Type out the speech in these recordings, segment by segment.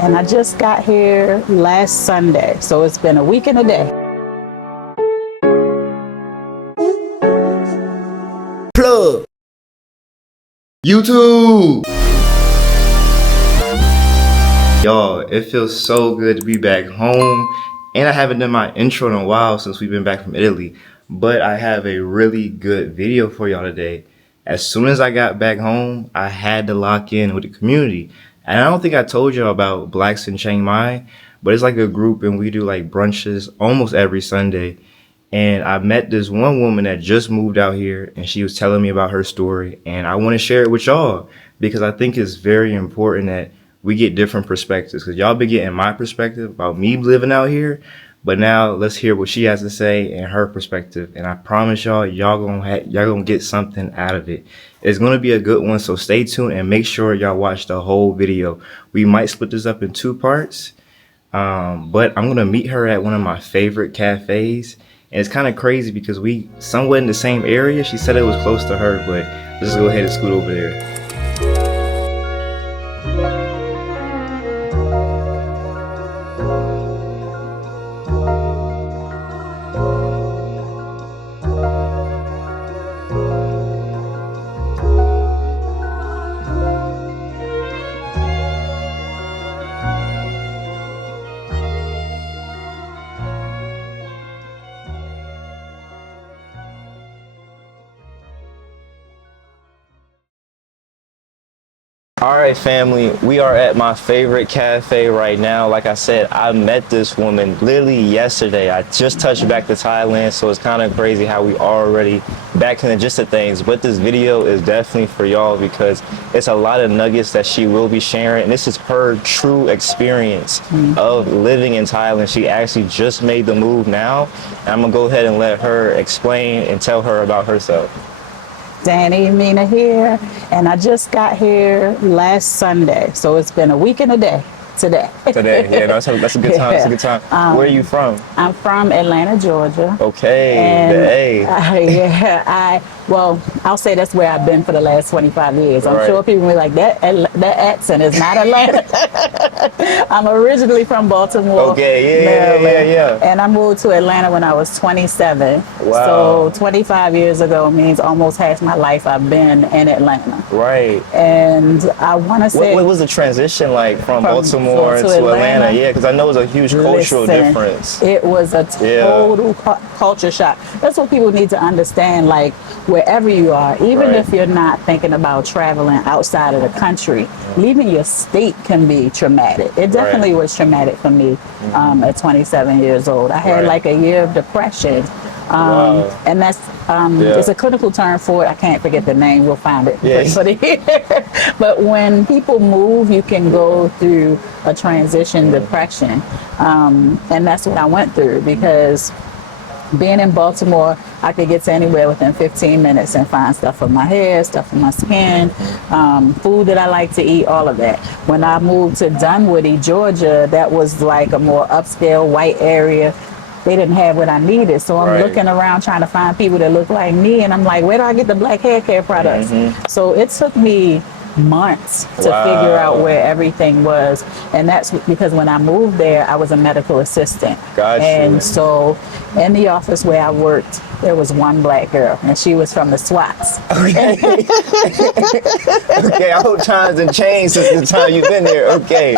and I just got here last Sunday, so it's been a week and a day. Plug YouTube. Y'all, it feels so good to be back home, and I haven't done my intro in a while since we've been back from Italy, but I have a really good video for y'all today. As soon as I got back home, I had to lock in with the community. And I don't think I told y'all about Blacks in Chiang Mai, but it's like a group and we do like brunches almost every Sunday. And I met this one woman that just moved out here and she was telling me about her story. And I want to share it with y'all because I think it's very important that we get different perspectives, because y'all been getting my perspective about me living out here. But now let's hear what she has to say and her perspective. And I promise y'all gonna get something out of it. It's gonna be a good one, so stay tuned and make sure y'all watch the whole video. We might split this up in 2 parts, but I'm gonna meet her at one of my favorite cafes. And it's kind of crazy because we somewhat in the same area. She said it was close to her, but let's just go ahead and scoot over there. All right, family, we are at my favorite cafe right now. Like I said, I met this woman literally yesterday. I just touched back to Thailand, so it's kind of crazy how we already back in the gist of things. But this video is definitely for y'all because it's a lot of nuggets that she will be sharing. And this is her true experience of living in Thailand. She actually just made the move now. And I'm gonna go ahead and let her explain and tell her about herself. Danny and Mina here, and I just got here last Sunday, so it's been a week and a day today. Yeah, that's a good time. That's a good time. Where are you from? I'm from Atlanta, Georgia. Okay, And the A. Well, I'll say that's where I've been for the last 25 years. I'm Right. sure people will be like, that accent is not Atlanta. I'm originally from Baltimore, Okay, Maryland, yeah. and I moved to Atlanta when I was 27. Wow. So 25 years ago means almost half my life I've been in Atlanta. Right. And I want to say... What was the transition like from Baltimore to Atlanta? Yeah, because I know it was a huge cultural difference. It was a total culture shock. That's what people need to understand, like, wherever you are, even if you're not thinking about traveling outside of the country, leaving your state can be traumatic. It definitely was traumatic for me at 27 years old. I had like a year of depression. And that's it's a clinical term for it. I can't forget the name. We'll find it for the year. But when people move, you can go through a transition depression, and that's what I went through, because being in Baltimore, I could get to anywhere within 15 minutes and find stuff for my hair, stuff for my skin, food that I like to eat, all of that. When I moved to Dunwoody, Georgia, that was like a more upscale white area. They didn't have what I needed. So I'm looking around trying to find people that look like me. And I'm like, where do I get the black hair care products? So it took me months to figure out where everything was. And that's because when I moved there, I was a medical assistant. Gotcha. And so in the office where I worked, there was one black girl, and she was from the SWATs. Okay, I hope times have changed since the time you've been there. Okay.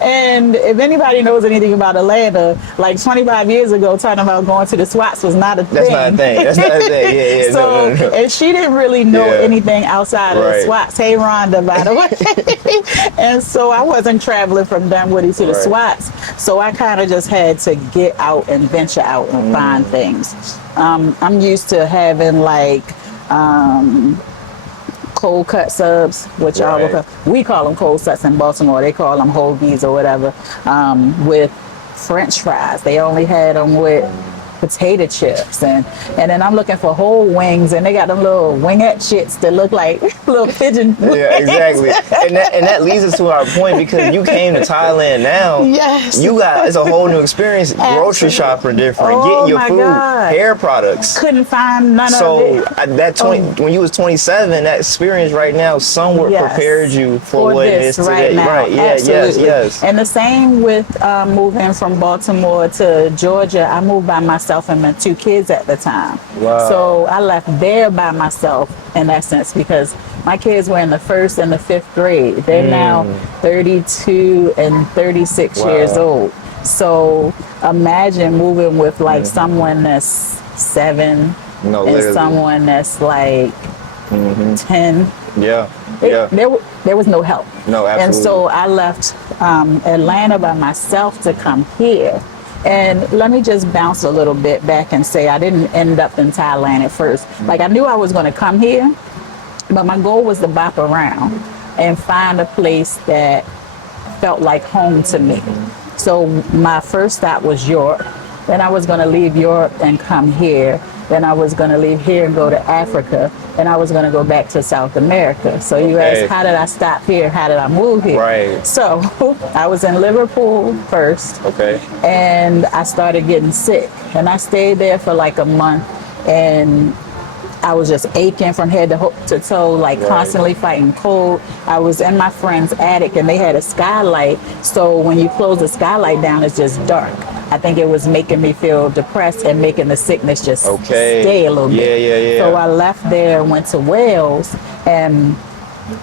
And if anybody knows anything about Atlanta, like 25 years ago, talking about going to the SWATs was not a thing. That's not a thing. That's not a thing. Yeah. So, No. and she didn't really know anything outside of the SWATs. Hey, Rhonda, by the way. And so I wasn't traveling from Dunwoody to the SWATs. So I kind of just had to get out and venture out and find things. I'm used to having like cold cut subs, which we call them cold cuts in Baltimore. They call them hoagies or whatever, with French fries. They only had them with potato chips, and then I'm looking for whole wings, and they got them little wingette shits that look like little pigeon wings. Yeah, exactly. And that leads us to our point, because you came to Thailand now. Yes. It's a whole new experience. Grocery shopping different, Oh getting your my food, God. hair products. Couldn't find none So of it. when you was 27, that experience right now somewhat Yes. prepared you for what it this is today. right now. Right? Yeah. Absolutely. Yes. And the same with moving from Baltimore to Georgia. I moved by myself and my 2 kids at the time. Wow. So I left there by myself in essence, because my kids were in the 1st and the 5th grade. They're now 32 and 36 Wow. years old. So imagine moving with like someone that's 7 No, and literally. someone that's like 10. Yeah. Yeah. There was no help. No, absolutely. And so I left Atlanta by myself to come here. And let me just bounce a little bit back and say I didn't end up in Thailand at first. Like, I knew I was going to come here, but my goal was to bop around and find a place that felt like home to me. So my first stop was Europe. Then I was going to leave Europe and come here. Then I was going to leave here and go to Africa. Then I was going to go back to South America. So you Okay. asked, how did I stop here? How did I move here? Right. So I was in Liverpool first. Okay. And I started getting sick. And I stayed there for like a month. And I was just aching from head to toe, like constantly fighting cold. I was in my friend's attic and they had a skylight. So when you close the skylight down, it's just dark. I think it was making me feel depressed and making the sickness just stay a little bit. Yeah. So I left there and went to Wales. And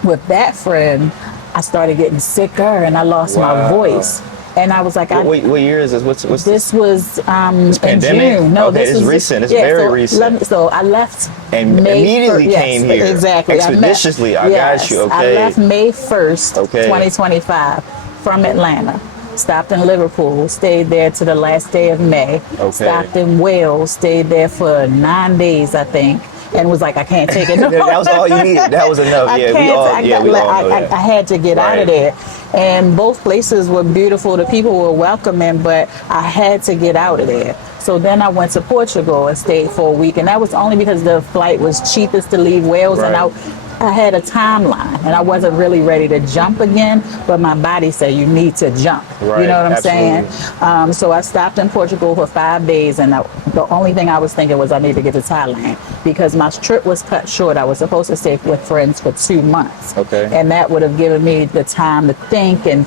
with that friend, I started getting sicker and I lost my voice. And I was like, What year is this? What's this was in pandemic? June. No, Okay, this it's was recent. It's very recent. So I left And May immediately 1st. came Yes, here. Exactly. Expeditiously. I got you. Okay. I left May 1st, Okay. 2025 from Atlanta. Stopped in Liverpool, stayed there to the last day of May. Okay. Stopped in Wales, stayed there for 9 days, I think. And was like, I can't take it no more. That was all you needed. That was enough. I had to get out of there. And both places were beautiful. The people were welcoming, but I had to get out of there. So then I went to Portugal and stayed for a week. And that was only because the flight was cheapest to leave Wales. Right. And I had a timeline and I wasn't really ready to jump again, but my body said you need to jump. Right. You know what I'm Absolutely. saying? So I stopped in Portugal for 5 days, and the only thing I was thinking was I need to get to Thailand because my trip was cut short. I was supposed to stay with friends for 2 months. Okay. And that would have given me the time to think and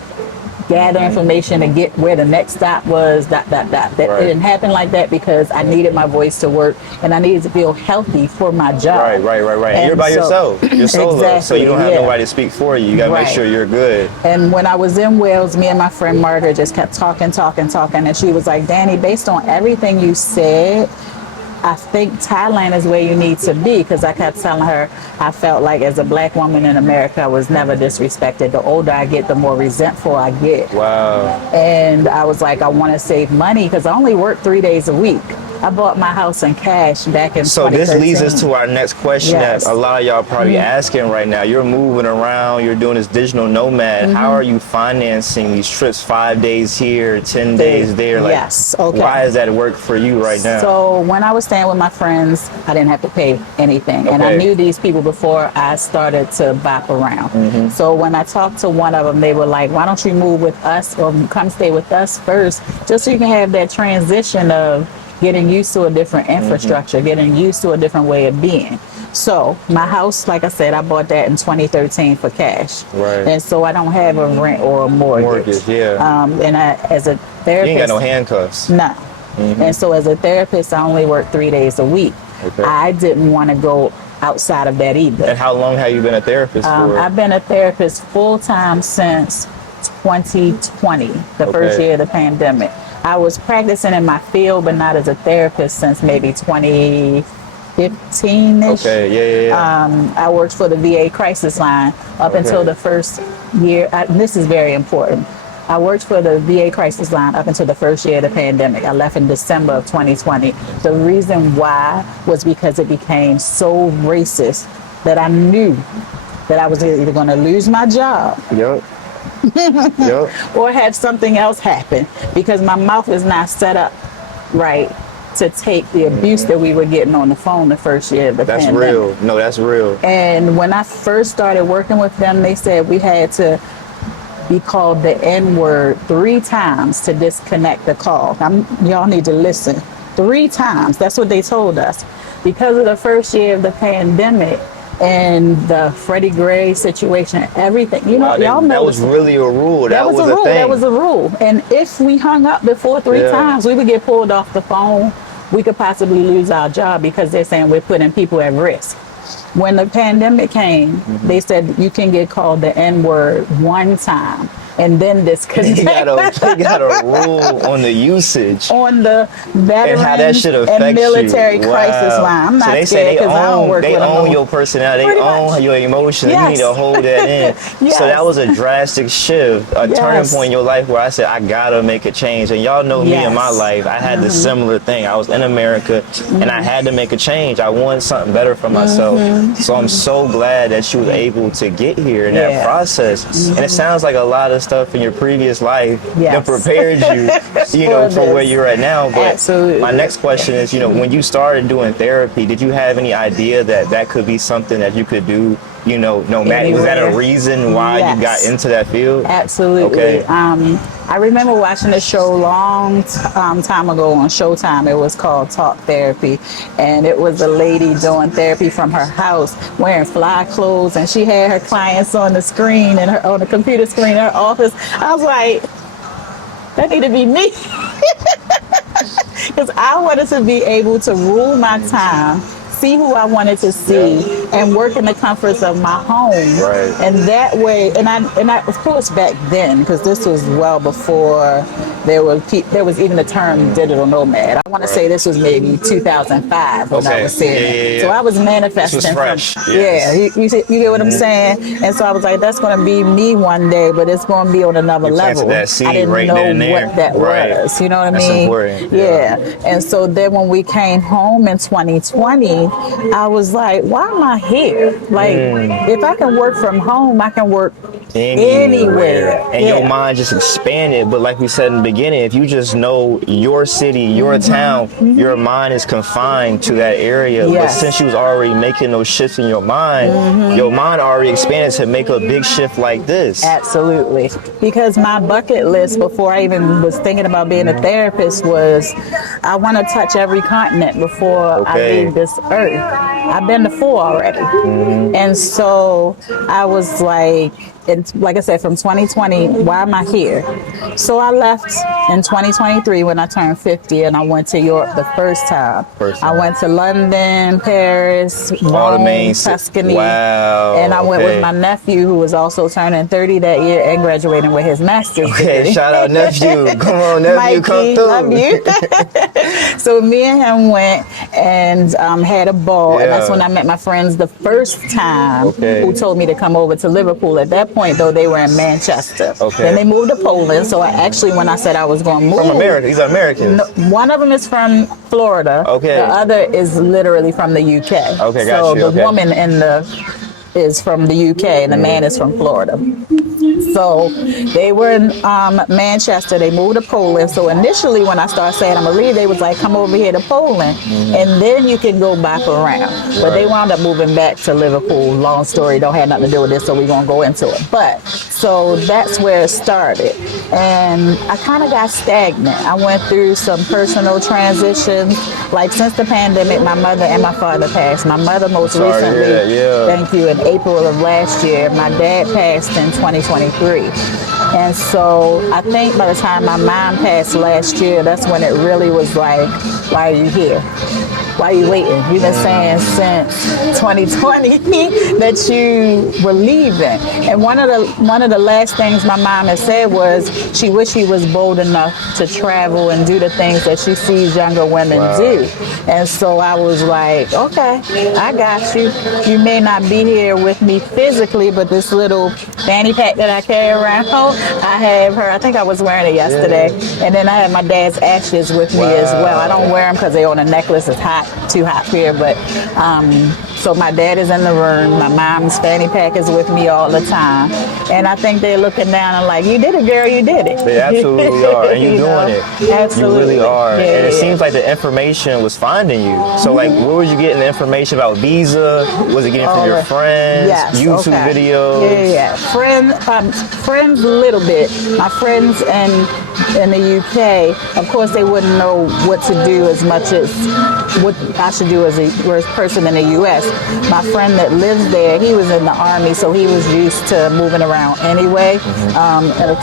gather information to get where the next stop was, That Right. It didn't happen like that because I needed my voice to work and I needed to feel healthy for my job. Right. And And you're by yourself. You're solo. Exactly, So you don't have yeah. nobody to speak for you. You got to make Right. sure you're good. And when I was in Wales, me and my friend Margaret just kept talking. And she was like, Danny, based on everything you said, I think Thailand is where you need to be, because I kept telling her I felt like as a black woman in America, I was never disrespected. The older I get, the more resentful I get. Wow. And I was like, I want to save money because I only work 3 days a week. I bought my house in cash back in So 2013. this leads us to our next question Yes. that a lot of y'all probably asking right now. You're moving around, you're doing this digital nomad. How are you financing these trips? 5 days here, 10 days there? Like, Yes, okay. Why does that work for you right now? So when I was staying with my friends, I didn't have to pay anything. And I Okay. knew these people before I started to bop around. So when I talked to one of them, they were like, why don't you move with us or come stay with us first, just so you can have that transition of getting used to a different infrastructure, getting used to a different way of being. So my house, like I said, I bought that in 2013 for cash. Right. And so I don't have a rent or a mortgage. Yeah. And as a You therapist, ain't got no handcuffs. no. And so as a therapist, I only work 3 days a week. Okay. I didn't want to go outside of that either. And how long have you been a therapist for? I've been a therapist full-time since 2020, the first Okay. year of the pandemic. I was practicing in my field, but not as a therapist since maybe 2015-ish. Okay, yeah. I worked for the VA crisis line up until the first year. This is very important. I worked for the VA crisis line up until the first year of the pandemic. I left in December of 2020. The reason why was because it became so racist that I knew that I was either going to lose my job Yep. or have something else happen because my mouth is not set up right to take the abuse that we were getting on the phone the first year of the That's pandemic. real. No, that's real. And when I first started working with them, they said we had to be called the N-word 3 times to disconnect the call. Y'all need to listen. 3 times. That's what they told us. Because of the first year of the pandemic and the Freddie Gray situation, everything. You know, y'all know that was really a rule. That was a rule. thing. That was a rule. And if we hung up before 3 times, we would get pulled off the phone. We could possibly lose our job because they're saying we're putting people at risk. When the pandemic came, they said you can get called the N-word 1 time and then disconnect. They got a rule on the usage. On the veterans and how that should affect and military you. crisis line. I'm not scared because I don't work with them. They own your personality. They own your emotions. Yes. You need to hold that in. Yes. So that was a drastic shift, a turning point in your life where I said, I gotta make a change. And y'all know me in my life. I had the similar thing. I was in America and I had to make a change. I wanted something better for myself. So I'm so glad that you was able to get here in that process. And it sounds like a lot of stuff in your previous life that prepared you, for where you're at now. But absolutely. My next question is, when you started doing therapy, did you have any idea that that could be something that you could do? No matter, was that a reason why you got into that field? Absolutely. Okay. I remember watching a show long time ago on Showtime. It was called Talk Therapy, and it was a lady doing therapy from her house, wearing fly clothes, and she had her clients on the screen and on the computer screen in her office. I was like, that need to be me. Because I wanted to be able to rule my time, see who I wanted to see, and work in the comforts of my home. Right. And that way, and I of course back then, because this was well before there was even the term digital nomad. I want to say this was maybe 2005 when I was saying it. So I was manifesting. This was fresh. You get what I'm saying? And so I was like, that's going to be me one day, but it's going to be on another level. That seed I didn't right know there. what that was. You know what I That's mean? important. Yeah. And so then when we came home in 2020, I was like, why am I here? Like, if I can work from home, I can work anywhere. And your mind just expanded. But like we said in the beginning, if you just know your city, your town, your mind is confined to that area. But since you was already making those shifts in your mind already expanded to make a big shift like this. Absolutely. Because my bucket list before I even was thinking about being a therapist was, I want to touch every continent before I leave this earth. I've been to 4 already. And so I was like, like I said, from 2020, why am I here? So I left in 2023 when I turned 50, and I went to Europe the first time. I went to London, Paris, Rome, Tuscany. Wow. And I went with my nephew, who was also turning 30 that year and graduating with his master's degree. Shout out nephew. Come on, nephew, Mikey, come through. love you. So me and him went and had a ball, and that's when I met my friends the first time, who told me to come over to Liverpool. At that point, though, they were in Manchester. Then they moved to Poland. So when I said I was going to move. From America. These are Americans. No, one of them is from Florida. The other is literally from the UK. So the woman is from the UK and the man is from Florida. So they were in Manchester. They moved to Poland. So initially when I started saying I'm going to leave, they was like, come over here to Poland and then you can go back around. But they wound up moving back to Liverpool. Long story, don't have nothing to do with this, so we're going to go into it. But so that's where it started. And I kind of got stagnant. I went through some personal transitions. Like since the pandemic, my mother and my father passed. My mother most recently, thank you, in April of last year. My dad passed in 2023. And so I think by the time my mom passed last year, that's when it really was like, why are you here? Why are you waiting? You've been saying since 2020 that you were leaving. And one of the last things my mom had said was she wished she was bold enough to travel and do the things that she sees younger women do. And so I was like, okay, I got you. You may not be here with me physically, but this little fanny pack that I carry around, I have her. I think I was wearing it yesterday. And then I have my dad's ashes with me as well. I don't wear them because they're on a necklace. It's hot, too hot here, but So my dad is in the room. My mom's fanny pack is with me all the time. And I think they're looking down and like, you did it, girl, you did it. They absolutely are, and you're doing it. Absolutely. You really are. Yeah, and it yeah. seems like the information was finding you. So like, where was you getting the information about visa? Was it getting from your friends? Yes, YouTube okay. videos? Yeah. Friends a little bit. My friends in the UK, of course, they wouldn't know what to do as much as what I should do as a person in the US. My friend that lives there, he was in the army, so he was used to moving around anyway.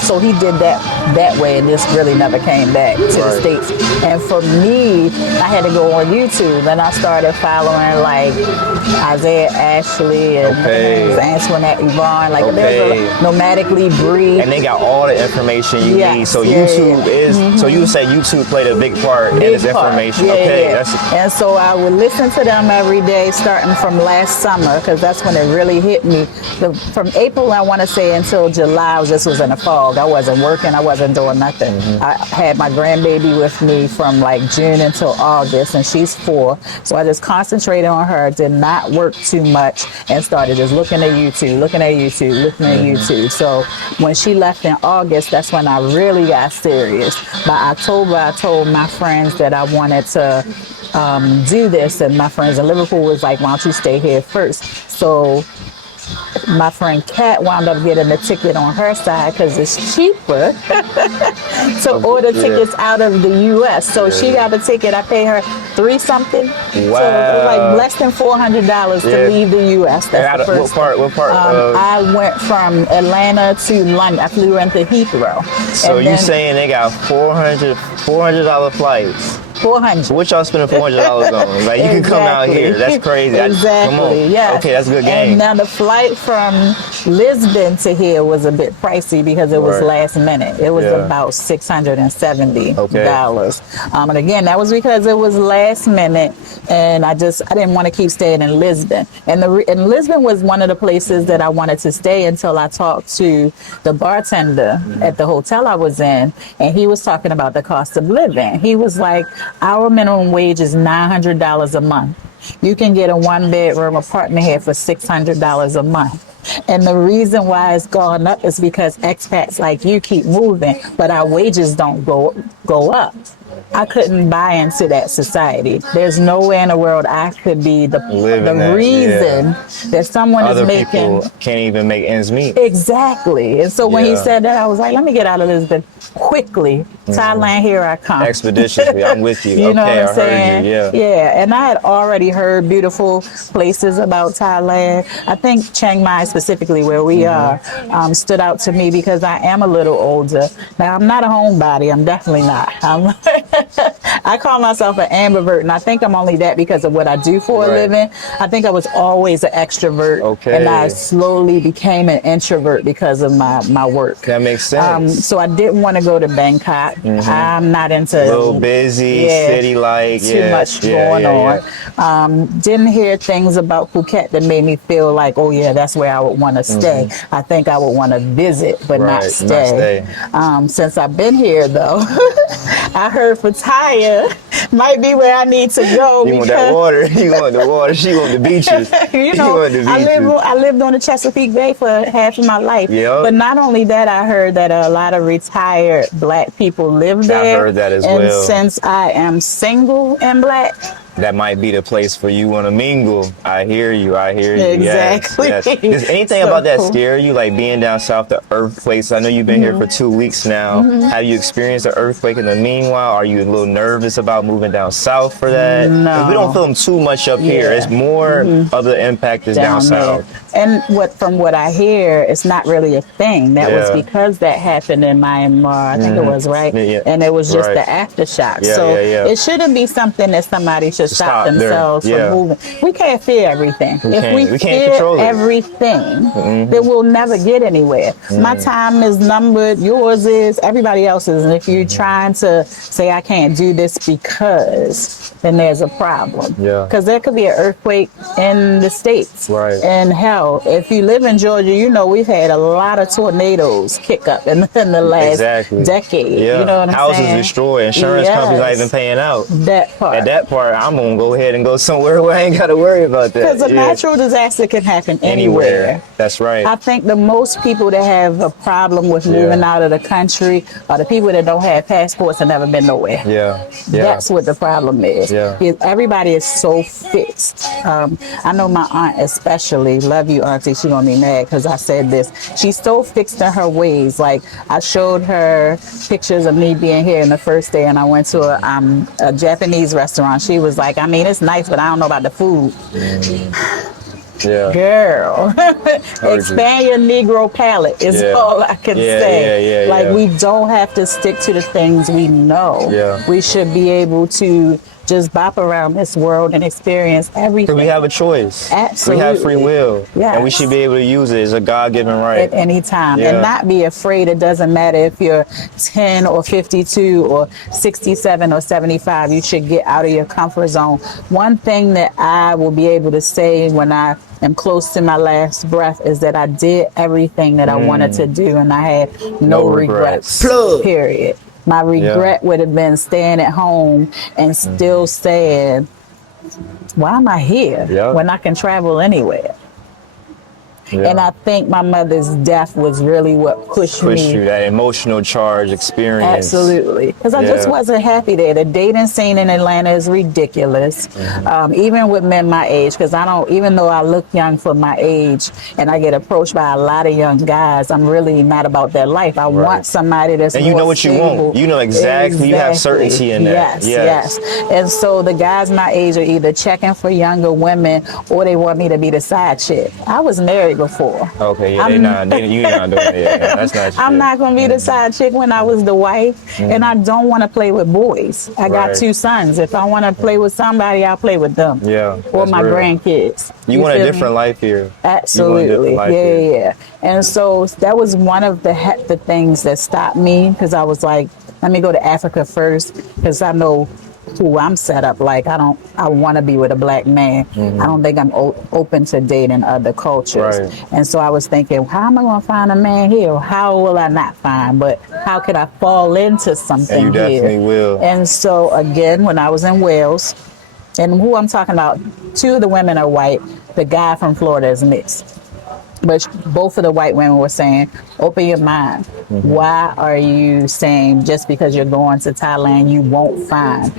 So he did that way, and just really never came back to the States. And for me, I had to go on YouTube, and I started following like Isaiah Ashley and Antoinette Yvonne. Like there's a nomadically breed. And they got all the information you need. So YouTube is, so you would say YouTube played a big part in this information. And so I would listen to them every day, starting from last summer, because that's when it really hit me. From April, I want to say, until July, I just was in a fog. I wasn't working. I wasn't doing nothing. I had my grandbaby with me from like June until August, and she's 4. So I just concentrated on her, did not work too much, and started just looking at YouTube. So when she left in August, that's when I really got serious. By October, I told my friends that I wanted to do this, and my friends in Liverpool was like, why don't you stay here first? So my friend Kat wound up getting a ticket on her side because it's cheaper to order tickets out of the U.S. So she got a ticket. I paid her $3 something. Wow. So it was like less than $400 to leave the U.S. That's the first what part? I went from Atlanta to London. I flew into Heathrow. So you saying they got $400 flights? 400. What y'all spending $400 on? Like, you can come out here. That's crazy. Exactly. Come on. Yeah. Okay, that's a good game. And now the flight from Lisbon to here was a bit pricey because it was last minute. It was about $670. And again, that was because it was last minute, and I didn't want to keep staying in Lisbon. And Lisbon was one of the places that I wanted to stay until I talked to the bartender at the hotel I was in, and he was talking about the cost of living. He was like, our minimum wage is $900 a month. You can get a 1-bedroom apartment here for $600 a month. And the reason why it's gone up is because expats like you keep moving, but our wages don't go up. I couldn't buy into that society. There's nowhere in the world I could be the reason that someone other is making. People can't even make ends meet. Exactly. And so when he said that, I was like, let me get out of Lisbon quickly. Thailand, here I come. Expeditiously. I'm with you. You know what I'm I saying? heard you. Yeah. And I had already heard beautiful places about Thailand. I think Chiang Mai specifically, where we are, stood out to me because I am a little older. Now, I'm not a homebody. I'm definitely not. I call myself an ambivert, and I think I'm only that because of what I do for a living. I think I was always an extrovert, and I slowly became an introvert because of my work. That makes sense. So I didn't want to go to Bangkok. I'm not into a little busy, city-like. Too much going on. Didn't hear things about Phuket that made me feel like, oh yeah, that's where I would want to stay. I think I would want to visit, but not stay. Since I've been here, though, I heard Pattaya might be where I need to go. You want that water? You want the water? She want the beaches. You know, I lived on the Chesapeake Bay for half of my life. But not only that, I heard that a lot of retired Black people live there. I've heard that as well. And since I am single and Black, that might be the place for you want to mingle. I hear you. Exactly. Yes. Does anything about that scare you, like being down south, the earthquakes? I know you've been here for 2 weeks now. Have you experienced an earthquake in the meanwhile? Are you a little nervous about moving down south for that? No. We don't feel them too much up here. It's more of the impact is down south. And from what I hear, it's not really a thing. That was because that happened in Myanmar. I think it was, right? And it was just the aftershock. It shouldn't be something that somebody should stop themselves from moving. We can't fear everything. If we fear everything, then we'll never get anywhere. My time is numbered. Yours is. Everybody else's. And if you're trying to say, I can't do this because, then there's a problem. Because there could be an earthquake in the States. And hell, if you live in Georgia, you know we've had a lot of tornadoes kick up in the last decade. You know what I'm saying? Houses destroyed. Insurance companies not even paying out. That part. At that part, I'm gonna go ahead and go somewhere where I ain't gotta worry about that. Because a natural disaster can happen anywhere. That's right. I think the most people that have a problem with moving out of the country are the people that don't have passports and never been nowhere. Yeah. That's what the problem is. Yeah. Everybody is so fixed. I know my aunt especially, love you auntie, she gonna be mad because I said this. She's so fixed in her ways. Like I showed her pictures of me being here in the first day and I went to a Japanese restaurant. She was like, I mean, it's nice, but I don't know about the food. Yeah. Girl, expand your Negro palate is all I can say. We don't have to stick to the things we know. Yeah. We should be able to just bop around this world and experience everything. Because we have a choice. Absolutely. We have free will. Yes. And we should be able to use it as a God-given right. At any time. Yeah. And not be afraid. It doesn't matter if you're 10 or 52 or 67 or 75. You should get out of your comfort zone. One thing that I will be able to say when I am close to my last breath is that I did everything that I wanted to do and I had no regrets. Period. My regret would have been staying at home and still saying, why am I here when I can travel anywhere? Yeah. And I think my mother's death was really what pushed me. You, that emotional charge experience. Absolutely. Because I just wasn't happy there. The dating scene in Atlanta is ridiculous. Even with men my age, because even though I look young for my age and I get approached by a lot of young guys, I'm really not about that life. I want somebody that's and you more know what stable. you want. You know exactly. You have certainty in that. Yes. And so the guys my age are either checking for younger women or they want me to be the side chick. I was married before. Okay, yeah, you're not doing it. Yeah, that's not. I'm not gonna be the side chick when I was the wife, and I don't want to play with boys. I got 2 sons. If I want to play with somebody, I'll play with them. Yeah, or my grandkids. You want a different life here. Absolutely. Yeah. And so that was one of the things that stopped me because I was like, let me go to Africa first because I know who I'm set up like. I want to be with a black man. I don't think I'm open to dating other cultures. And so I was thinking, how am I going to find a man here? How will I not find? But how can I fall into something and you here? definitely will. And so again, when I was in Wales, and who I'm talking about, 2 of the women are white. The guy from Florida is mixed. But both of the white women were saying, open your mind. Why are you saying just because you're going to Thailand, you won't find?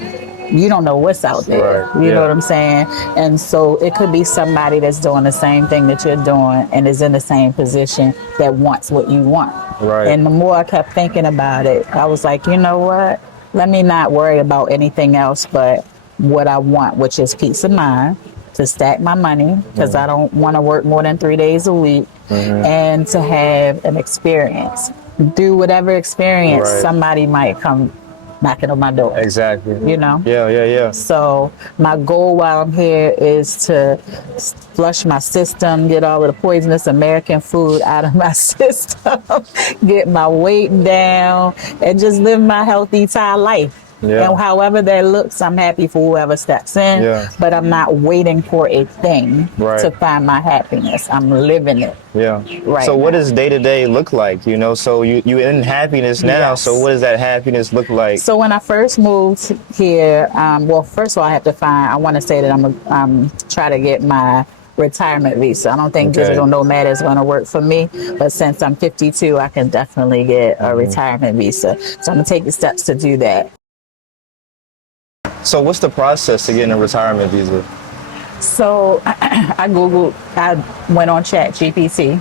You don't know what's out there. You know what I'm saying? And so it could be somebody that's doing the same thing that you're doing and is in the same position that wants what you want. And the more I kept thinking about it, I was like, you know what? Let me not worry about anything else but what I want, which is peace of mind. To stack my money because I don't want to work more than 3 days a week and to have an experience. Through whatever experience, somebody might come knocking on my door. Exactly. You know? Yeah. So my goal while I'm here is to flush my system, get all of the poisonous American food out of my system, get my weight down, and just live my healthy Thai life. And however that looks, I'm happy for whoever steps in, but I'm not waiting for a thing to find my happiness. I'm living it. So what does day-to-day look like? You know, so you're in happiness now, so what does that happiness look like? So when I first moved here, well, first of all, I want to say that I'm going to try to get my retirement visa. I don't think digital nomad is going to work for me, but since I'm 52, I can definitely get a retirement visa. So I'm going to take the steps to do that. So what's the process to getting a retirement visa? So I went on ChatGPT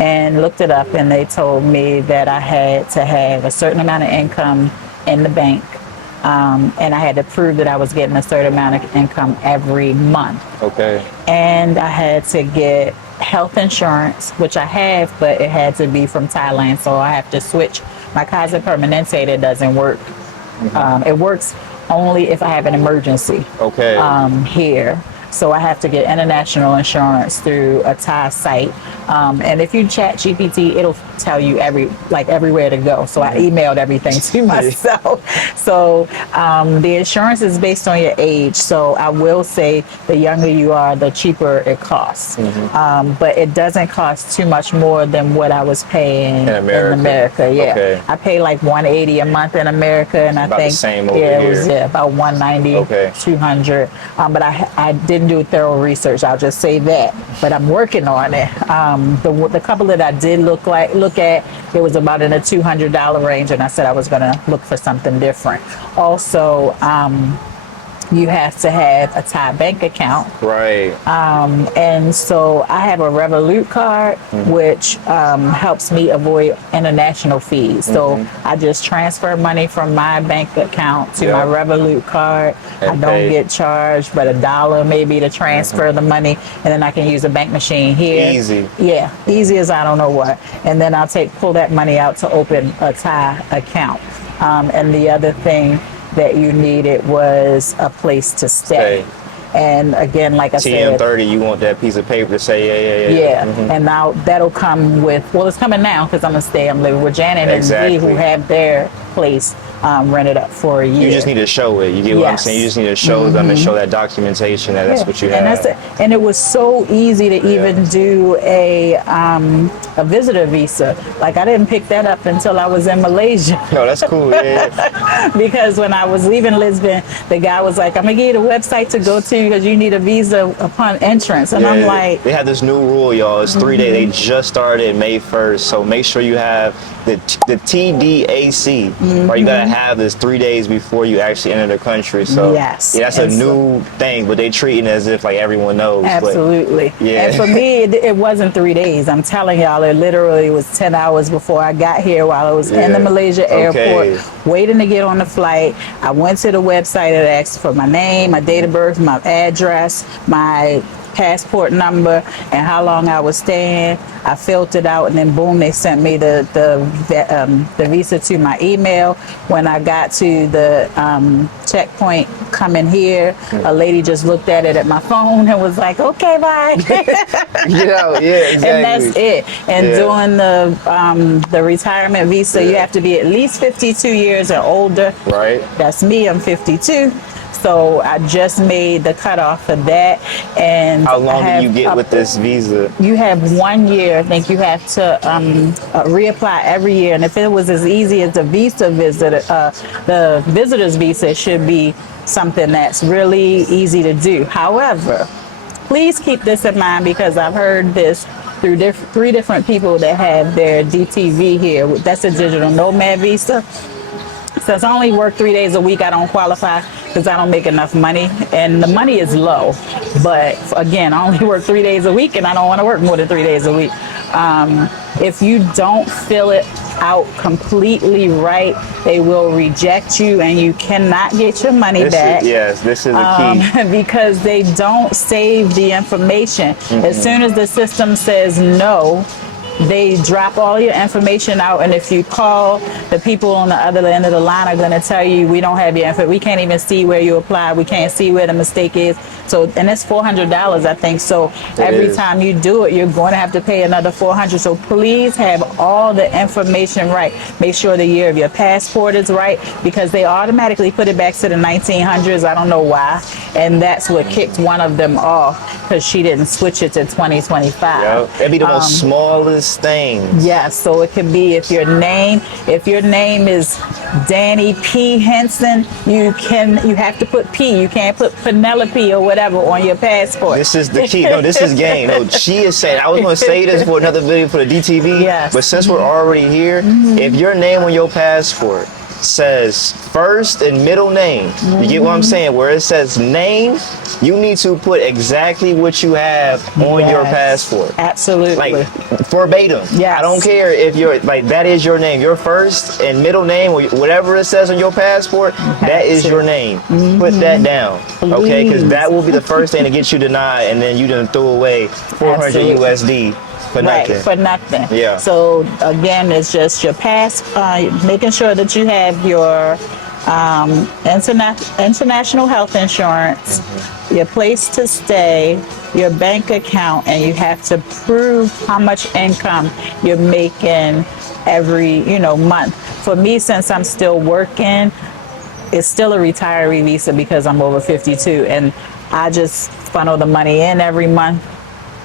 and looked it up, and they told me that I had to have a certain amount of income in the bank, and I had to prove that I was getting a certain amount of income every month. And I had to get health insurance, which I have, but it had to be from Thailand, so I have to switch. My Casa Permanente, that doesn't work. It works only if I have an emergency here. So I have to get international insurance through a Thai site. And if you chat GPT, it'll tell you everywhere to go. So I emailed everything to myself. So the insurance is based on your age. So I will say the younger you are, the cheaper it costs. But it doesn't cost too much more than what I was paying in America. Yeah, Okay. I pay like $180 a month in America, and I About think the same over it here. was about $190, Okay. $200. But I didn't do thorough research. I'll just say that. But I'm working on it. The couple that I did look at, it was about in a $200 range, and I said I was going to look for something different. Also, you have to have a Thai bank account. Right. And so I have a Revolut card, which helps me avoid international fees. So I just transfer money from my bank account to my Revolut card. And I don't pay. get charged but $1 maybe to transfer the money, and then I can use a bank machine here. Easy. Yeah, easy as I don't know what. And then I'll pull that money out to open a Thai account. And the other thing that you needed was a place to stay. And again, like I said, TN30, you want that piece of paper to say, yeah. And now that'll come with, well, it's coming now because I'm living with Janet and Exactly. Lee, who have their place rented up for a year. You just need to show it. You get what I'm saying? You just need to show them and show that documentation that that's what you have. And that's it. And it was so easy to even do a visitor visa. Like I didn't pick that up until I was in Malaysia. No, that's cool. Yeah. Because when I was leaving Lisbon, the guy was like, I'm gonna give you the website to go to because you need a visa upon entrance. And I'm like, they have this new rule, y'all. It's 3 days. They just started May 1st. So make sure you have the TDAC, right? You gotta have this 3 days before you actually enter the country. So yes. Yeah, that's a new thing, but they treating it as if like everyone knows. Absolutely. But, yeah. And for me, it wasn't 3 days. I'm telling y'all, it literally was 10 hours before I got here while I was in the Malaysia airport, waiting to get on the flight. I went to the website and asked for my name, my date of birth, my address, my passport number, and how long I was staying. I filled it out, and then boom, they sent me the visa to my email. When I got to the checkpoint coming here, a lady just looked at it at my phone and was like, "Okay, bye." You know, yeah, exactly. And that's it. And doing the retirement visa, you have to be at least 52 years or older. Right. That's me. I'm 52. So I just made the cutoff for that. And how long do you get with this visa? You have 1 year. I think you have to reapply every year. And if it was as easy as a visa visit, the visitor's visa should be something that's really easy to do. However, please keep this in mind because I've heard this through three different people that have their DTV here. That's a digital nomad visa. Since I only work 3 days a week, I don't qualify because I don't make enough money, and the money is low. But again, I only work 3 days a week, and I don't want to work more than 3 days a week. If you don't fill it out completely right, they will reject you, and you cannot get your money back. This is the key. Because they don't save the information. As soon as the system says no, they drop all your information out, and if you call, the people on the other end of the line are going to tell you, we don't have your info. We can't even see where you applied. We can't see where the mistake is. So, and it's $400, I think. So every time you do it, you're going to have to pay another $400. So please have all the information right. Make sure the year of your passport is right, because they automatically put it back to the 1900s. I don't know why. And that's what kicked one of them off, because she didn't switch it to 2025. Yep. It'd be the most smallest thing. Yes, so it could be if your name is Danny P. Henson, you have to put P. You can't put Penelope or whatever on your passport. This is the key. No, this is game. No, she is saying, I was going to say this for another video for the DTV, but since we're already here, if your name on your passport says first and middle name, you get what I'm saying, where it says name, you need to put exactly what you have on your passport. Absolutely. Like verbatim. Yes. I don't care if you're like, that is your name, your first and middle name, or whatever it says on your passport, that is your name. Put that down. Okay, because that will be the first thing to get you denied, and then you done threw away 400 USD for nothing. Right, for nothing. Yeah. So again, it's just your making sure that you have your international health insurance, your place to stay, your bank account, and you have to prove how much income you're making every, month. For me, since I'm still working, it's still a retiree visa because I'm over 52, and I just funnel the money in every month.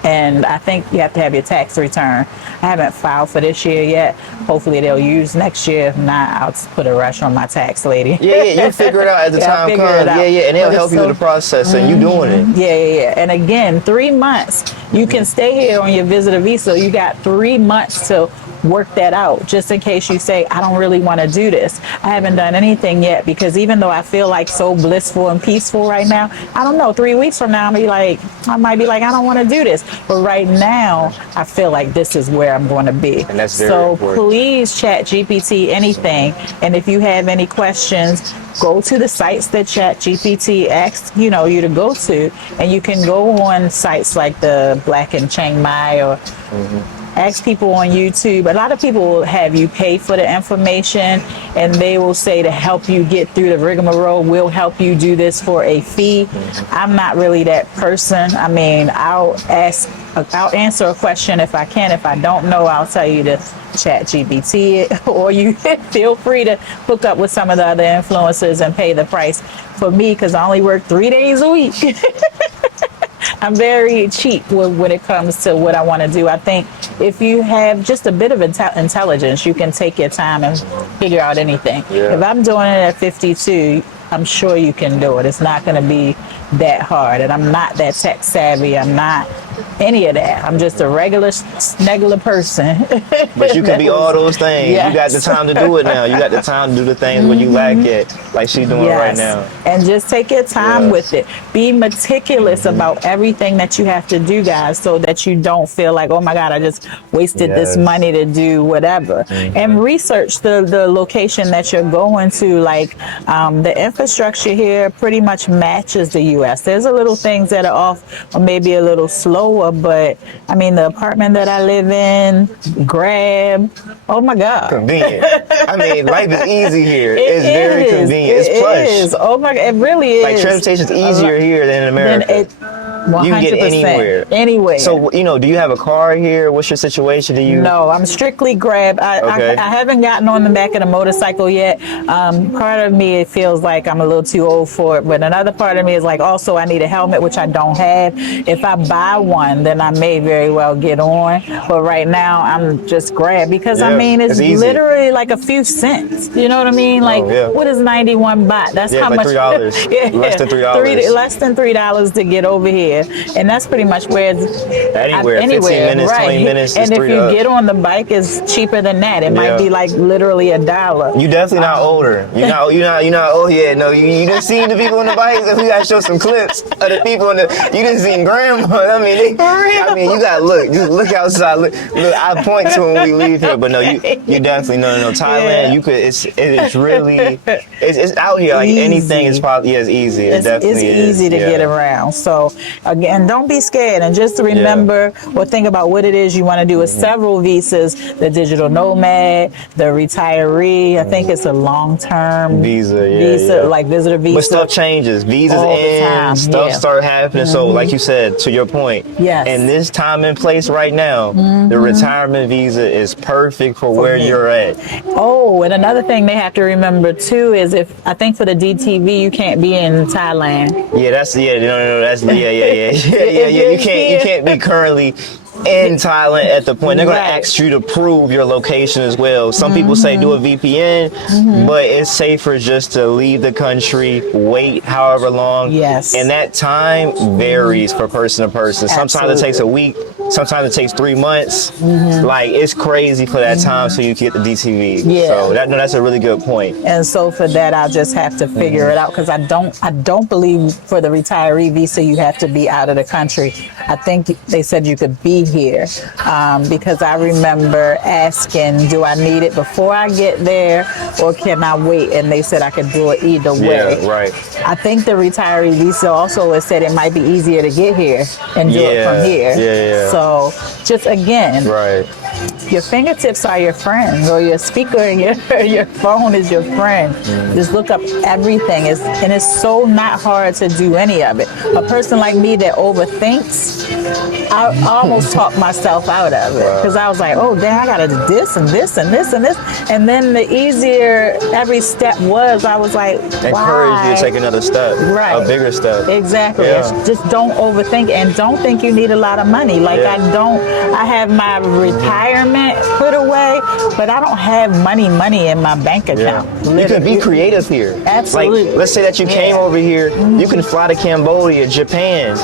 And I think you have to have your tax return. I haven't filed for this year yet. Hopefully they'll use next year. If not, I'll put a rush on my tax lady. Yeah, you figure it out as the time comes. And they'll help you with the process, and you doing it. Yeah. And again, 3 months. You can stay here on your visitor visa. You got 3 months to work that out, just in case you say, I don't really want to do this. I haven't done anything yet, because even though I feel like so blissful and peaceful right now, I don't know, 3 weeks from now, I might be like, I don't want to do this. But right now, I feel like this is where I'm going to be. And that's very so important. Please chat GPT anything. And if you have any questions, go to the sites that chat GPT asks you to go to, and you can go on sites like the Black in Chiang Mai, or ask people on YouTube. A lot of people will have you pay for the information, and they will say, to help you get through the rigmarole, we'll help you do this for a fee. I'm not really that person. I mean, I'll answer a question if I can. If I don't know, I'll tell you to chat GPT it, or you feel free to hook up with some of the other influencers and pay the price. For me, because I only work 3 days a week, I'm very cheap when it comes to what I want to do. I think if you have just a bit of intelligence, you can take your time and figure out anything. Yeah. If I'm doing it at 52, I'm sure you can do it. It's not going to be that hard. And I'm not that tech savvy. I'm not any of that. I'm just a regular person. But you can be all those things. Yes. You got the time to do it now. You got the time to do the things when you lack it, like she's doing right now. And just take your time with it. Be meticulous about everything that you have to do, guys, so that you don't feel like, oh my God, I just wasted this money to do whatever. And research the location that you're going to. Like, the infrastructure here pretty much matches the U.S. There's a little things that are off, or maybe a little slower, but I mean, the apartment that I live in, Grab, oh my God. Convenient. I mean, life is easy here. It's very convenient. It's plush. It is. Oh my God, it really is. Like, transportation's easier here than in America. 100%. You can get anywhere. Anywhere. So, do you have a car here? What's your situation? No, I'm strictly Grab. I haven't gotten on the back of the motorcycle yet. Part of me, it feels like I'm a little too old for it, but another part of me is like, also, I need a helmet, which I don't have. If I buy one, then I may very well get on. But right now, I'm just Grab, because I mean, it's literally like a few cents. You know what I mean? Like, what is 91 baht? That's how like much. $3. Less than $3. Less than $3 to get over here. And that's pretty much where it's anywhere 15 minutes, 20 minutes. And if you get on the bike, it's cheaper than that. It might be like literally $1. You definitely not older. You're not old yet. No, you didn't see the people on the bikes. We gotta show some clips of the people you didn't see grandma. I mean, you gotta look. Just look outside. Look, I point to when we leave here. But no, you definitely no. Thailand, you could. It's really it's out here. Like, anything is probably as easy. It definitely is. It's easy to get around. So again, don't be scared, and just to remember or think about what it is you want to do with several visas: the digital nomad, the retiree. I think it's a long-term visa, like visitor visa. But stuff changes. Visas end. Stuff start happening. So, like you said, to your point, in this time and place right now, the retirement visa is perfect for where you're at. Oh, and another thing they have to remember too is, I think for the DTV, you can't be in Thailand. You can't be currently in Thailand at the point. They're going to ask you to prove your location as well. Some people say do a VPN, but it's safer just to leave the country, wait however long. And that time varies for person to person. Sometimes it takes a week. Sometimes it takes 3 months. Like, it's crazy for that time so you can get the DTV. So that's a really good point. And so for that, I'll just have to figure it out, because I don't believe for the retiree visa you have to be out of the country. I think they said you could be here, because I remember asking, do I need it before I get there, or can I wait? And they said I could do it either way. I think the retiree visa also has said it might be easier to get here and do it from here. So just again, your fingertips are your friends, or your speaker and your phone is your friend. Just look up everything. And it's so not hard to do any of it. A person like me that overthinks, I almost talked myself out of it, because I was like, oh, damn, I gotta do this and this and this and this. And then the easier every step was, I was like, encourage you to take another step, right, a bigger step. Exactly. Yeah. Just don't overthink, and don't think you need a lot of money. Like, I have my retirement put away, but I don't have money in my bank account. You can be creative here. Absolutely. Like, let's say that you came over here, you can fly to Cambodia, Japan.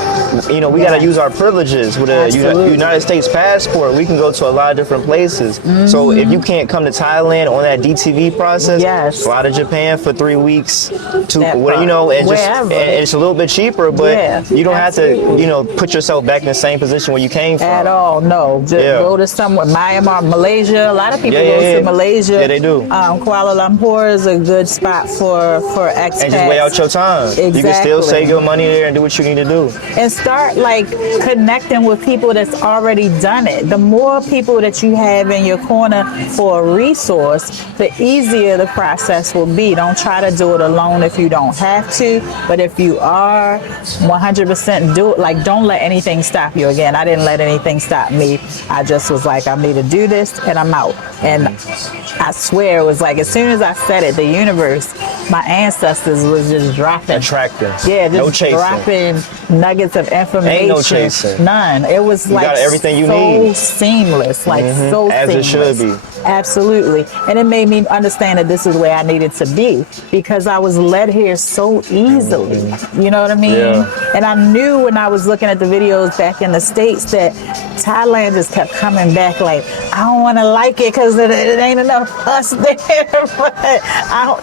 You know, we got to use our privileges with a United States passport. We can go to a lot of different places. So if you can't come to Thailand on that DTV process, fly to Japan for 3 weeks you know, and it's a little bit cheaper, but you don't have to, you know, put yourself back in the same position where you came from. At all, no. Just go to somewhere, Myanmar, Malaysia. A lot of people go to Malaysia. Yeah, they do. Kuala Lumpur is a good spot for expats. And just weigh out your time. Exactly. You can still save your money there and do what you need to do. And start like connecting with people that's already done it. The more people that you have in your corner for a resource, the easier the process will be. Don't try to do it alone if you don't have to, but if you are, 100% do it. Like, don't let anything stop you. Again, I didn't let anything stop me. I just was like, I need to do this, and I'm out. And I swear it was like, as soon as I said it, the universe, my ancestors was just dropping. Attracting. Yeah, just no chasing. dropping nuggets of information. Ain't no chasing. None. It was you like got everything you so need. Seamless. Like so as seamless. It should be. Absolutely. And it made me understand that this is where I needed to be, because I was led here so easily. You know what I mean? Yeah. And I knew when I was looking at the videos back in the States that Thailand just kept coming back like, I don't want to like it because it ain't enough us there. But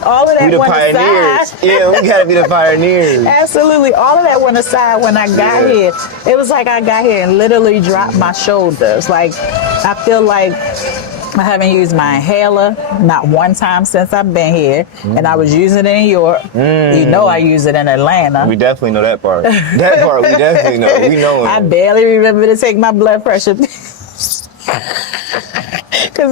all of that we the went pioneers. aside. Yeah, we got to be the pioneers. Absolutely. All of that went aside when I got here. It was like I got here and literally dropped my shoulders. Like, I feel like I haven't used my inhaler not one time since I've been here, and I was using it in Europe. You know, I use it in Atlanta. We definitely know that part. That part we definitely know. We know it. I barely remember to take my blood pressure. Because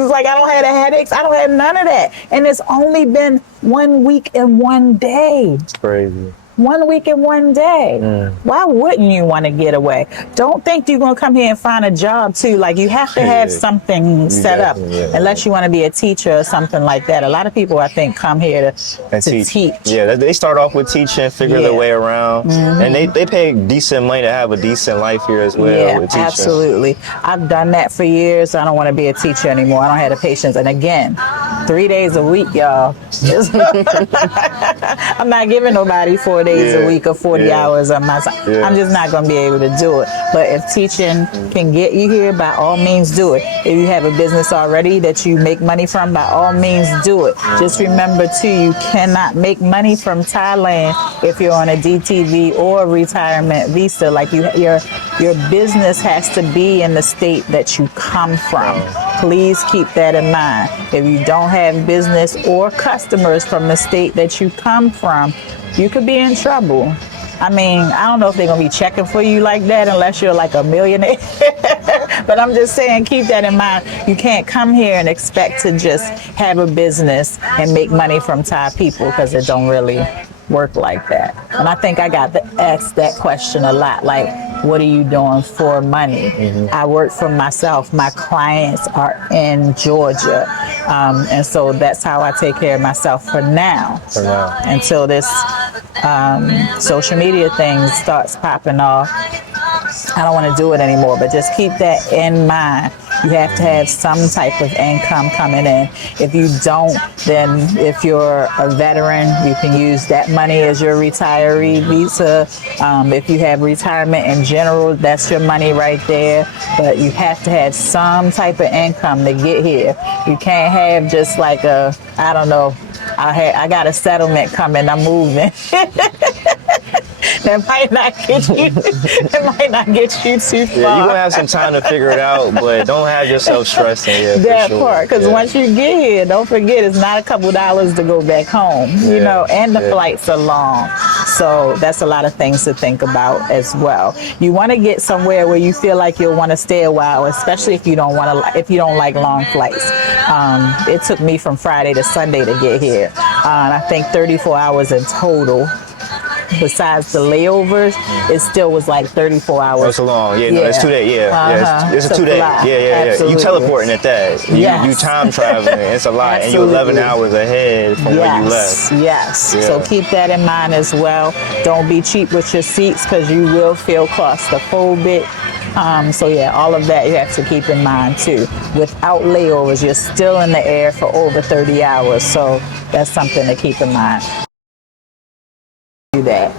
it's like I don't have the headaches. I don't have none of that. And it's only been 1 week and 1 day. It's crazy. 1 week and 1 day. Why wouldn't you want to get away? Don't think you're going to come here and find a job too. Like, you have to have something set up, unless you want to be a teacher or something like that. A lot of people, I think, come here to teach. Yeah, they start off with teaching, figure their way around, and they pay decent money to have a decent life here as well. Yeah, with teaching. Absolutely. I've done that for years. I don't want to be a teacher anymore. I don't have the patience. And again, 3 days a week, y'all. I'm not giving nobody 4 days a week or 40 hours of my time. I'm just not going to be able to do it. But if teaching can get you here, by all means do it. If you have a business already that you make money from, by all means do it. Just remember too, you cannot make money from Thailand if you're on a DTV or a retirement visa. Like, your business has to be in the state that you come from. Please keep that in mind. If you don't have business or customers from the state that you come from, you could be in trouble. I mean, I don't know if they're going to be checking for you like that unless you're like a millionaire. But I'm just saying, keep that in mind. You can't come here and expect to just have a business and make money from Thai people, because it don't really work like that. And I think I got asked that question a lot, like, what are you doing for money? I work for myself. My clients are in Georgia. And so that's how I take care of myself for now. Until this social media thing starts popping off. I don't want to do it anymore, but just keep that in mind. You have to have some type of income coming in. If you don't, then if you're a veteran, you can use that money as your retiree visa. If you have retirement in general, that's your money right there. But you have to have some type of income to get here. You can't have just like I don't know, I got a settlement coming, I'm moving. that might not get you. That might not get you too far. Yeah, you're gonna have some time to figure it out, but don't have yourself stressing. Yeah, That for sure. part, because once you get here, don't forget it's not a couple dollars to go back home. You know, and the flights are long, so that's a lot of things to think about as well. You want to get somewhere where you feel like you'll want to stay a while, especially if you don't like long flights. It took me from Friday to Sunday to get here. I think 34 hours in total. Besides the layovers, it still was like 34 hours. That's long. Yeah, no, it's 2 days. Yeah, it's a 2 days. Yeah. You teleporting at that. You time traveling. It's a lot, and you're 11 hours ahead from where you left. Yes. Yeah. So keep that in mind as well. Don't be cheap with your seats because you will feel claustrophobic. So yeah, all of that you have to keep in mind too. Without layovers, you're still in the air for over 30 hours. So that's something to keep in mind. That.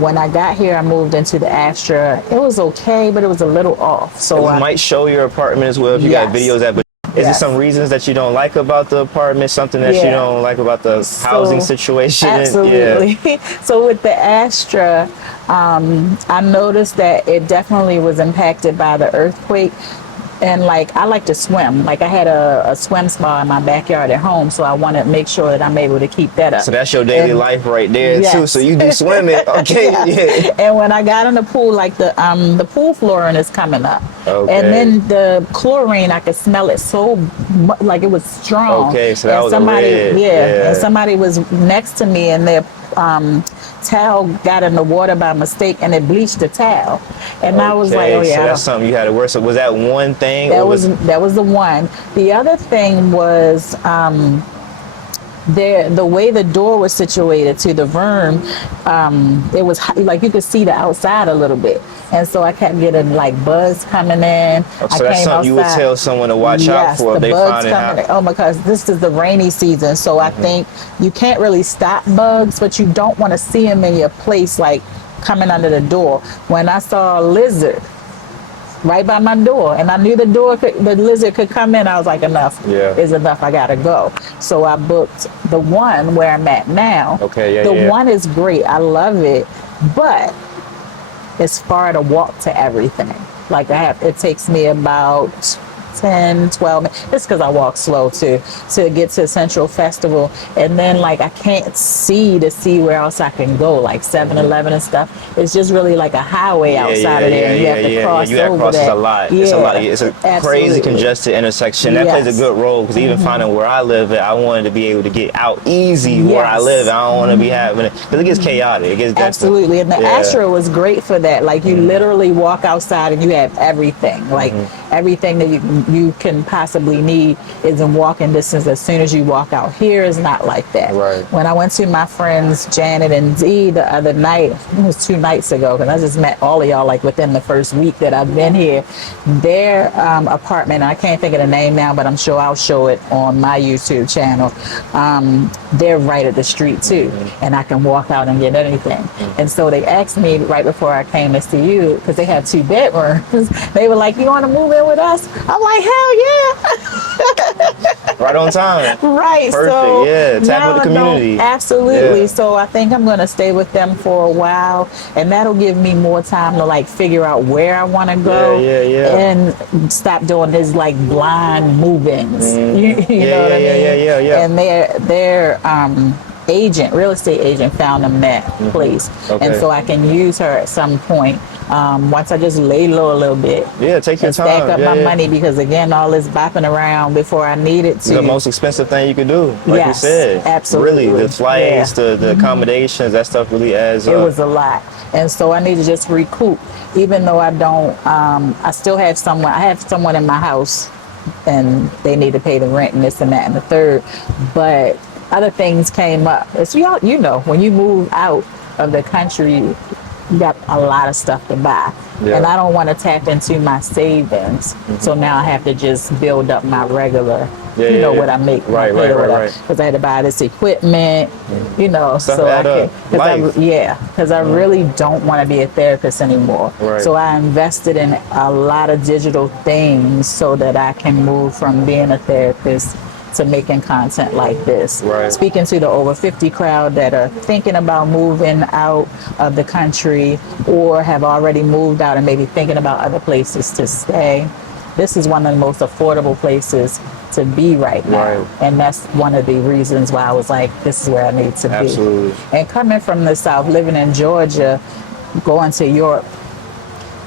When I got here, I moved into the Astra. It was okay, but it was a little off. So I might show your apartment as well if you got videos at. But is there some reasons that you don't like about the apartment? Something that you don't like about the housing situation? Absolutely. So with the Astra, I noticed that it definitely was impacted by the earthquake. And like, I like to swim. Like I had a swim spa in my backyard at home, so I want to make sure that I'm able to keep that up. So that's your daily life right there too. So you do swimming, okay? And when I got in the pool, like the pool flooring is coming up, and then the chlorine, I could smell it so like it was strong. Okay, so that was somebody, red. and somebody was next to me, and their towel got in the water by mistake, and it bleached the towel. And I was like, oh yeah. So that's something you had to work. So was that one thing? That was the one. The other thing was the way the door was situated to the room. It was like you could see the outside a little bit, and so I kept getting like bugs coming in. So that's something you would tell someone to watch out for if they find it out. Oh, because this is the rainy season, so I think you can't really stop bugs, but you don't want to see them in your place, like coming under the door. When I saw a lizard right by my door, and I knew the lizard could come in, I was like, enough is enough, I gotta go. So I booked the one where I'm at now. The one is great, I love it, but it's far to walk to everything. Like it takes me about 10, 12 minutes. It's because I walk slow too, to get to Central Festival. And then like I can't see where else I can go, like 7-Eleven and stuff. It's just really like a highway outside of there. And you have to cross you have over crosses that. a lot. It's a lot. It's a crazy congested intersection. That plays a good role because even finding where I live, I wanted to be able to get out easy where I live. I don't want to be having it because it gets chaotic. It gets absolutely. And the Astra was great for that. Like you literally walk outside and you have everything. Like everything that you can possibly need is in walking distance. As soon as you walk out, here is not like that. When I went to my friends Janet and Dee the other night, it was 2 nights ago, because I just met all of y'all like within the first week that I've been here. Their apartment, I can't think of the name now, but I'm sure I'll show it on my YouTube channel. They're right at the street too, and I can walk out and get anything. And so they asked me right before I came to see you, because they had 2 bedrooms. They were like, "You want to move in with us?" I'm like, "Hell yeah!" Right on time. Right. Perfect. So tap with the community. Absolutely. So I think I'm gonna stay with them for a while, and that'll give me more time to like figure out where I want to go and stop doing this like blind move-ins. You know what I mean? And their real estate agent found them that place, and so I can use her at some point. Once I just lay low a little bit, take your and time, stack up my money, because again, all this bopping around before I need it to. The most expensive thing you could do, like you said. Absolutely. Really, the flights, the accommodations, that stuff really adds up. It was a lot, and so I need to just recoup. Even though I don't, I still have someone. I have someone in my house, and they need to pay the rent and this and that and the third, but other things came up. So you know, when you move out of the country, you got a lot of stuff to buy. And I don't want to tap into my savings. So now I have to just build up my regular, what I make. Right. Because I had to buy this equipment, Stuff so add up. because I really don't want to be a therapist anymore. So I invested in a lot of digital things so that I can move from being a therapist to making content like this. Right. Speaking to the over 50 crowd that are thinking about moving out of the country or have already moved out and maybe thinking about other places to stay. This is one of the most affordable places to be right now. Right. And that's one of the reasons why I was like, this is where I need to be. Absolutely. And coming from the South, living in Georgia, going to Europe.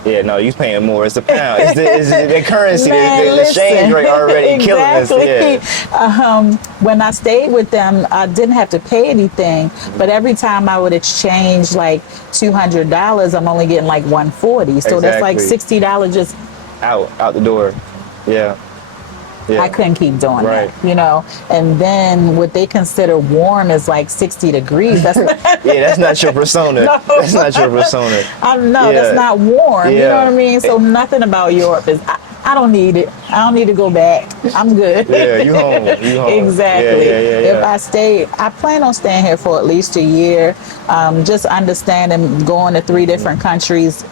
Yeah, no, you paying more. It's the pound. It's the currency. Man, the exchange rate already exactly. killing us. Yeah. When I stayed with them, I didn't have to pay anything. But every time I would exchange like $200, I'm only getting like $140. So that's like $60 just out the door. Yeah. Yeah. I couldn't keep doing Right. that, you know. And then what they consider warm is like 60 degrees. That's Yeah, that's not your persona. No. That's not your persona. that's not warm. You Yeah. know what I mean? So nothing about Europe is. I don't need it. I don't need to go back. I'm good. Yeah, you home. You home. Exactly. Yeah. If I stay, I plan on staying here for at least a year. Just understanding going to 3 different countries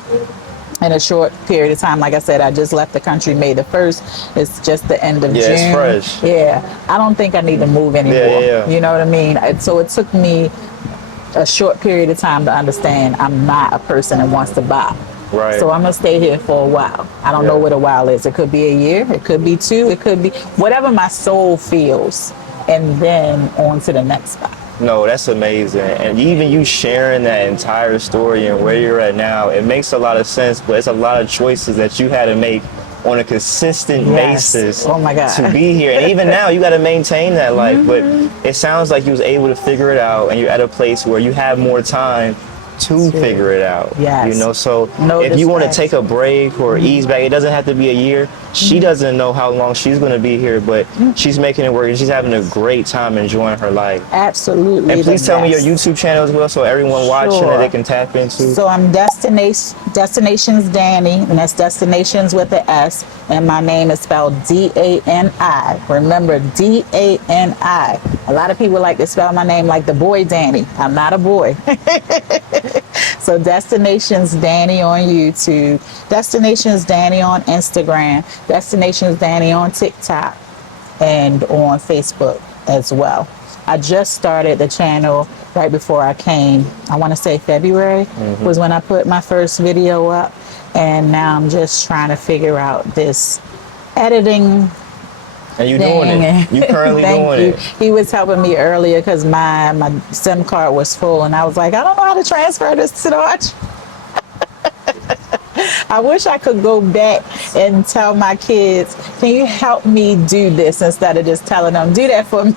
in a short period of time. Like I said, I just left the country May the 1st. It's just the end of June. Yeah, it's fresh. Yeah. I don't think I need to move anymore. Yeah. You know what I mean? So it took me a short period of time to understand I'm not a person that wants to buy. Right. So I'm going to stay here for a while. I don't know what a while is. It could be a year. It could be 2. It could be whatever my soul feels. And then on to the next spot. No, that's amazing. And even you sharing that entire story and where you're at now, it makes a lot of sense, but it's a lot of choices that you had to make on a consistent basis Oh my God. to be here. And even now, you got to maintain that life. But it sounds like you was able to figure it out, and you're at a place where you have more time to figure it out. Yes. You know, so No if you want to disrespect. take a break or ease back, it doesn't have to be a year. She doesn't know how long she's going to be here, but she's making it work, and she's having a great time enjoying her life. Absolutely. And please the tell me your best. YouTube channel as well, so everyone watching Sure. that they can tap into. So I'm Destinations Danny, and that's Destinations with the S, and my name is spelled D-A-N-I. Remember, D-A-N-I. A lot of people like to spell my name like the boy Danny. I'm not a boy. So Destinations Danny on YouTube, Destinations Danny on Instagram, Destinations Danny on TikTok, and on Facebook as well. I just started the channel right before I came. I want to say February was when I put my first video up, and now I'm just trying to figure out this editing. And you doing it. You currently doing it. He was helping me earlier because my SIM card was full, and I was like, I don't know how to transfer this to the watch. I wish I could go back and tell my kids, can you help me do this, instead of just telling them, do that for me.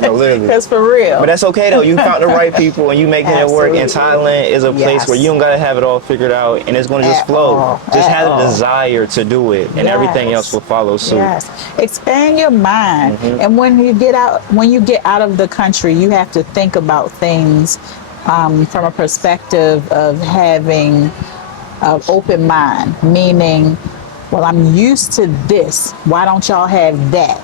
No, literally. That's for real. But that's okay though. You found the right people and you making it work. And Thailand is a place where you don't gotta have it all figured out, and it's gonna just flow. Just have the desire to do it, and everything else will follow suit. Yes. Expand your mind. And when you get out of the country, you have to think about things from a perspective of having an open mind. Meaning, well, I'm used to this. Why don't y'all have that?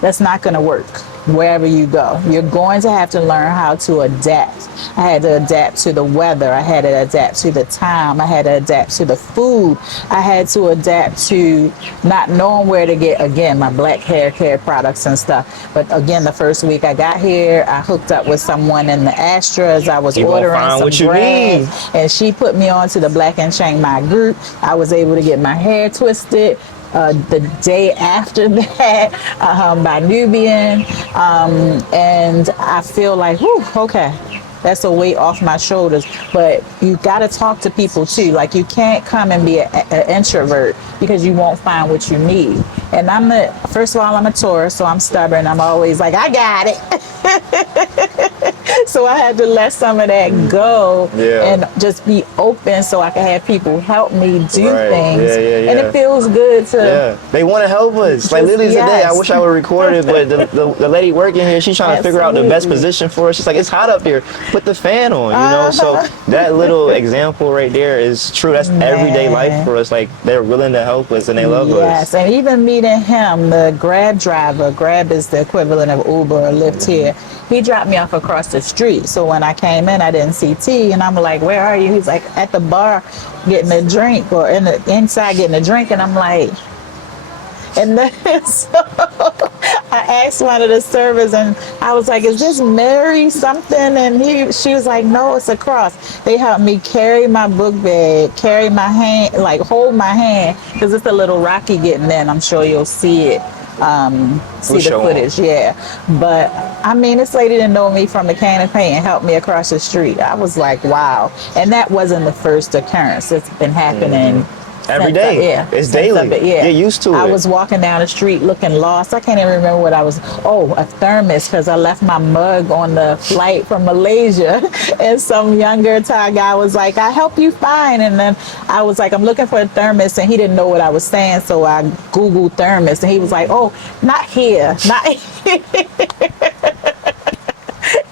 That's not going to work wherever you go. You're going to have to learn how to adapt. I had to adapt to the weather. I had to adapt to the time. I had to adapt to the food. I had to adapt to not knowing where to get, again, my black hair care products and stuff. But again, the first week I got here, I hooked up with someone in the Astras. I was ordering some bread, and she put me on to the Black and Chiang Mai group. I was able to get my hair twisted. The day after that by Nubian, and I feel like, whew, okay, that's a weight off my shoulders. But you got to talk to people too. Like, you can't come and be an introvert, because you won't find what you need. And first of all, I'm a Taurus, so I'm stubborn. I'm always like, I got it. So I had to let some of that go and just be open, so I can have people help me do things. And it feels good to. They want to help us. Like literally today, I wish I would record it, but the lady working here, she's trying to figure out the best position for us. She's like, it's hot up here. Put the fan on, you know? So that little example right there is true. That's everyday life for us. Like, they're willing to help us and they love us. Yes, and even meeting him, the Grab driver. Grab is the equivalent of Uber or Lyft here. He dropped me off across the street. So when I came in, I didn't see T, and I'm like, where are you? He's like, at the bar getting a drink, or inside getting a drink. And I'm like, and then so I I asked one of the servers, and I was like, "Is this Mary something?" And she was like, "No, it's a cross." They helped me carry my book bag, carry my hand, like hold my hand, because it's a little rocky getting in. I'm sure you'll see it. See the footage, yeah. But I mean, this lady didn't know me from the can of paint and helped me across the street. I was like, wow. And that wasn't the first occurrence. It's been happening every day. It's daily. Get used to it. I was walking down the street looking lost. I can't even remember what I was. Oh, a thermos, because I left my mug on the flight from Malaysia. And some younger Thai guy was like, "I help you find." And then I was like, "I'm looking for a thermos," and he didn't know what I was saying. So I Googled thermos, and he was like, "Oh, not here, not here."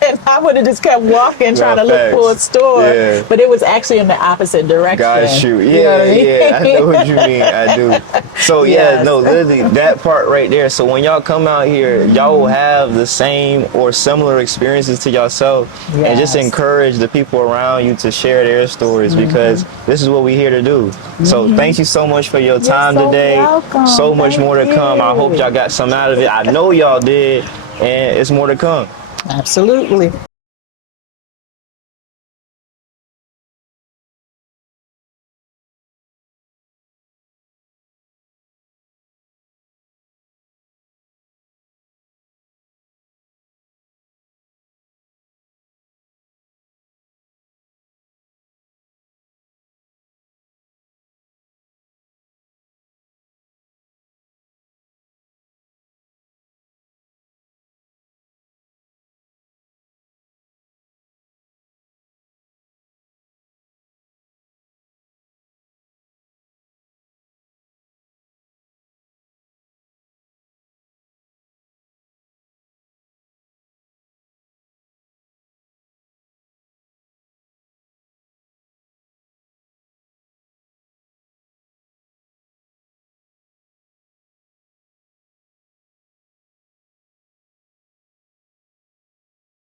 And I would have just kept walking, trying to look for a store, but it was actually in the opposite direction. Got you. Yeah, you know what I mean? Yeah. I know what you mean. I do. So literally that part right there. So when y'all come out here, y'all will have the same or similar experiences to yourself, and just encourage the people around you to share their stories, because this is what we're here to do. So thank you so much for your time today. Welcome. So much more to come. I hope y'all got some out of it. I know y'all did, and it's more to come. Absolutely.